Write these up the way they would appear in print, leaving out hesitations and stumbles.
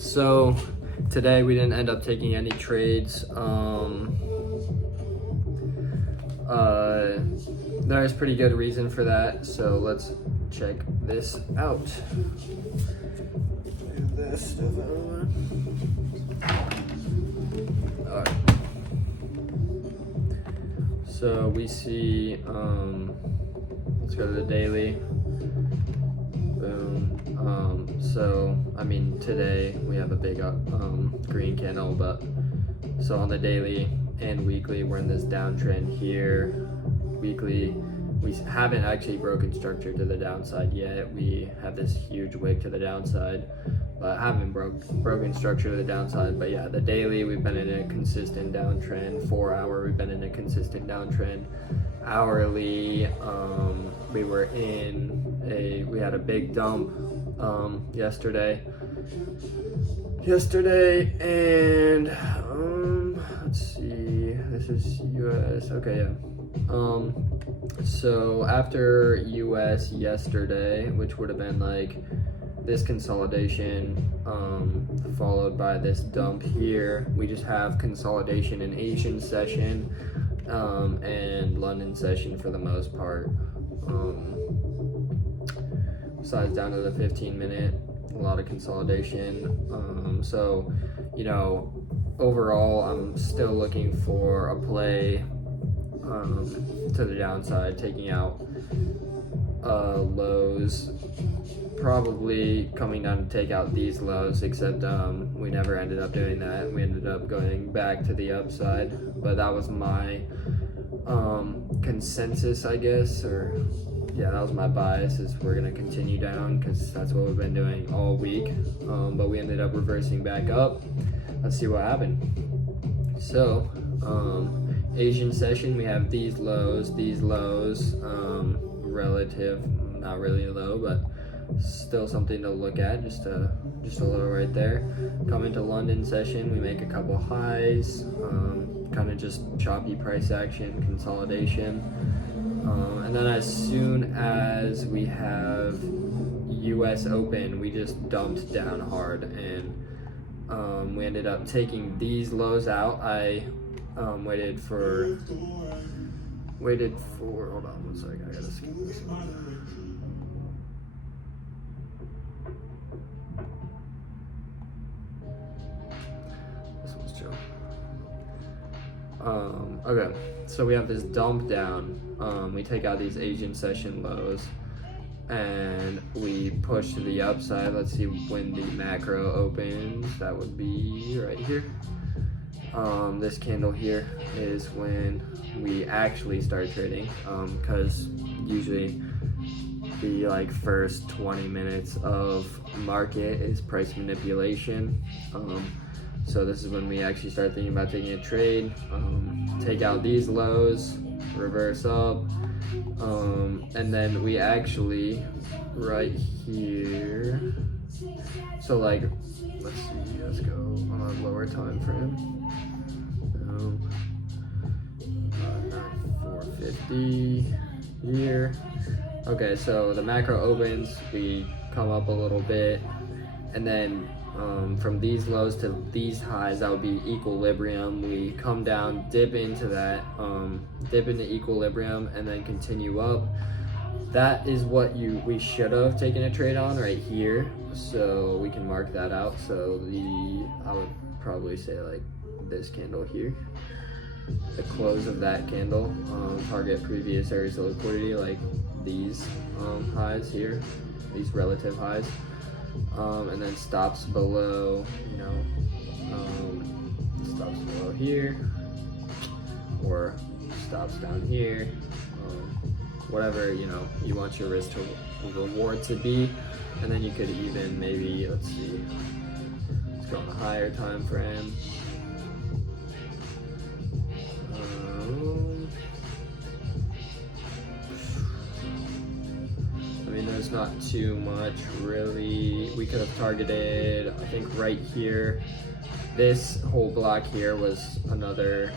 So today we didn't end up taking any trades. There's pretty good reason for that, so let's check this out. Move this stuff out. Alright. So we see, let's go to the daily. Boom. So I mean today we have a big green candle, but so on the daily and weekly we're in this downtrend here. Weekly we haven't actually broken structure to the downside yet. We have this huge wick to the downside, but haven't broken structure to the downside. But yeah, the daily we've been in a consistent downtrend. 4 hour we've been in a consistent downtrend. Hourly we had a big dump yesterday and let's see, this is US. Okay, yeah. So after US yesterday, which would have been like this consolidation followed by this dump here, we just have consolidation in Asian session and London session for the most part. Besides down to the 15-minute, a lot of consolidation. So, you know, overall, I'm still looking for a play to the downside, taking out lows, probably coming down to take out these lows, except we never ended up doing that. We ended up going back to the upside, but that was my consensus, I guess, or yeah, that was my bias, is we're gonna continue down because that's what we've been doing all week. But we ended up reversing back up. Let's see what happened. So Asian session, we have these lows, relative, not really low, but still something to look at, just a little right there. Come into London session, we make a couple highs, kind of just choppy price action, consolidation. And then as soon as we have US Open, we just dumped down hard, and we ended up taking these lows out. I waited for, hold on one second, I gotta skip this one. This one's chill. Okay, so we have this dump down. We take out these Asian session lows and we push to the upside. Let's see when the macro opens. That would be right here. This candle here is when we actually start trading, because usually the like first 20 minutes of market is price manipulation. So this is when we actually start thinking about taking a trade. Take out these lows, reverse up, and then we actually right here. So like, let's see, let's go on a lower time frame. 450 here. Okay, so the macro opens, we come up a little bit, and then from these lows to these highs, that would be equilibrium. We come down, dip into that, dip into equilibrium, and then continue up. That is what we should have taken a trade on right here, so we can mark that out. So I would probably say like this candle here, the close of that candle, target previous areas of liquidity, like these highs here, these relative highs. And then stops below, stops below here, or stops down here, whatever, you want your risk to reward to be. And then you could even maybe, let's see, let's go on a higher time frame. I mean, there's not too much really. We could have targeted, I think right here. This whole block here was another,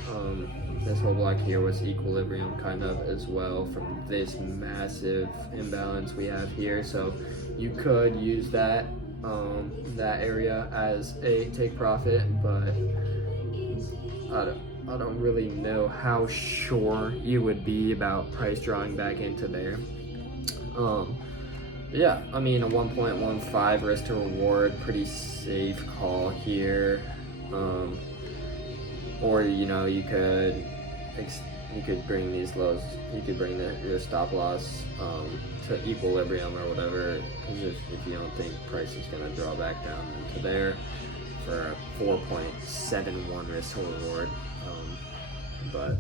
this whole block here was equilibrium kind of as well from this massive imbalance we have here. So you could use that that area as a take profit, but I don't really know how sure you would be about price drawing back into there. Yeah, I mean, a 1.15 risk to reward, pretty safe call here. Or you could bring these lows, you could bring your stop loss to equilibrium or whatever, because if you don't think price is going to draw back down into there for a 4.71 risk to reward. But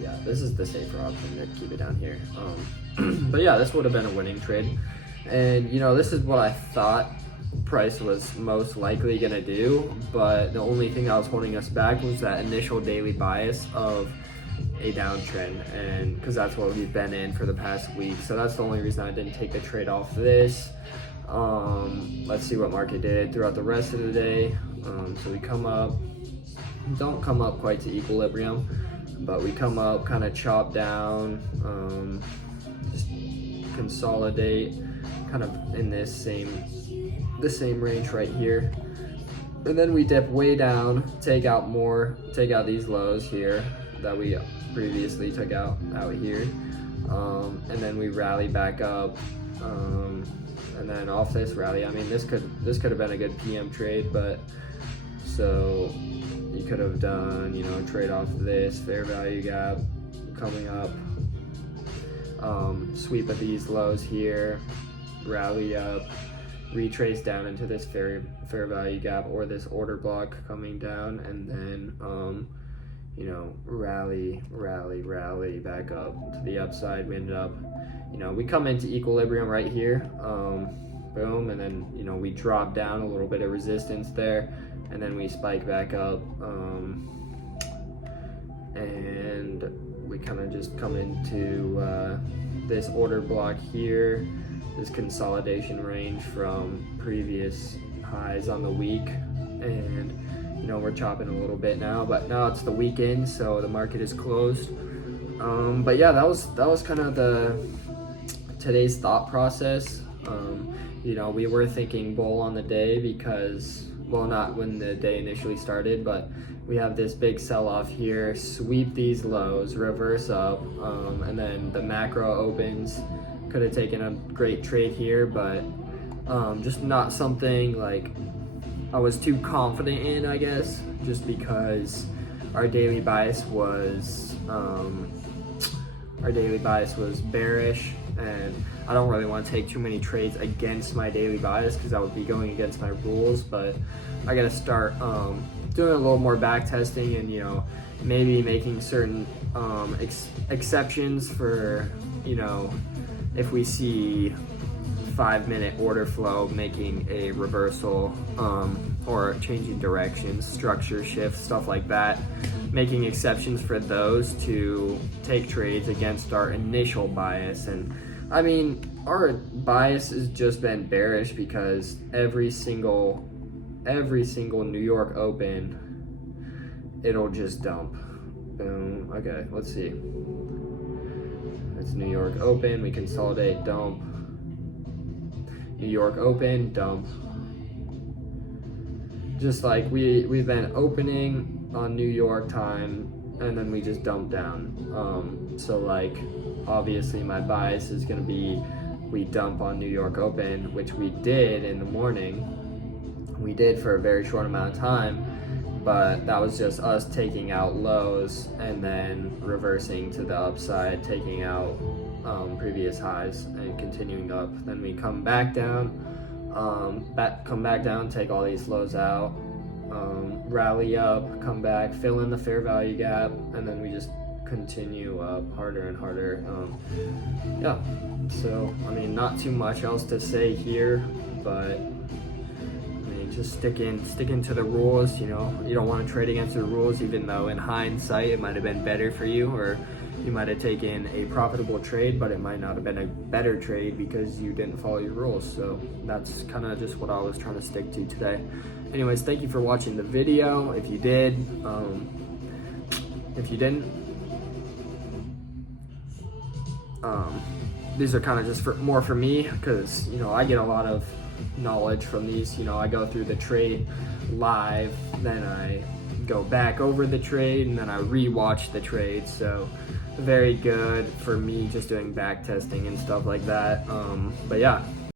yeah, this is the safer option to keep it down here. But yeah, this would have been a winning trade. And this is what I thought price was most likely gonna do, but the only thing that was holding us back was that initial daily bias of a downtrend, and because that's what we've been in for the past week. So that's the only reason I didn't take the trade off this. Let's see what market did throughout the rest of the day. So we don't come up quite to equilibrium, but we come up, kind of chop down, just consolidate kind of in the same range right here, and then we dip way down, take out these lows here that we previously took out here, and then we rally back up, and then off this rally, I mean, this could have been a good PM trade, but so you could have done trade off this fair value gap coming up, sweep of these lows here, rally up, retrace down into this fair value gap or this order block coming down, and then rally back up to the upside. We ended up, we come into equilibrium right here, boom, and then we drop down a little bit of resistance there, and then we spike back up, and we kind of just come into this order block here, this consolidation range from previous highs on the week, and we're chopping a little bit now, but now it's the weekend, so the market is closed. But yeah, that was kind of today's thought process. We were thinking bull on the day because, well, not when the day initially started, but we have this big sell-off here, sweep these lows, reverse up, and then the macro opens. Could have taken a great trade here, but just not something like I was too confident in, I guess, just because our daily bias was bearish, and I don't really want to take too many trades against my daily bias because I would be going against my rules. But I got to start doing a little more back testing, and maybe making certain exceptions for if we see 5-minute order flow making a reversal, or changing directions, structure shift, stuff like that, making exceptions for those to take trades against our initial bias. And I mean, our bias has just been bearish because every single New York open, it'll just dump. Boom. Okay, let's see. It's New York open, we consolidate, dump. New York open, dump. Just like we've been opening on New York time, and then we just dump down. So like, obviously my bias is gonna be we dump on New York open, which we did in the morning. We did for a very short amount of time, but that was just us taking out lows and then reversing to the upside, taking out previous highs and continuing up. Then we come back down, take all these lows out, rally up, come back, fill in the fair value gap, and then we just continue up harder and harder. Yeah, so I mean, not too much else to say here, but just sticking to the rules. You don't want to trade against the rules, even though in hindsight it might have been better for you, or you might have taken a profitable trade, but it might not have been a better trade because you didn't follow your rules. So that's kind of just what I was trying to stick to today. Anyways, thank you for watching the video. If you did, if you didn't, these are kind of just more for me, because I get a lot of knowledge from these. You know, I go through the trade live, then I go back over the trade, and then I re-watch the trade. So very good for me just doing back testing and stuff like that. But yeah.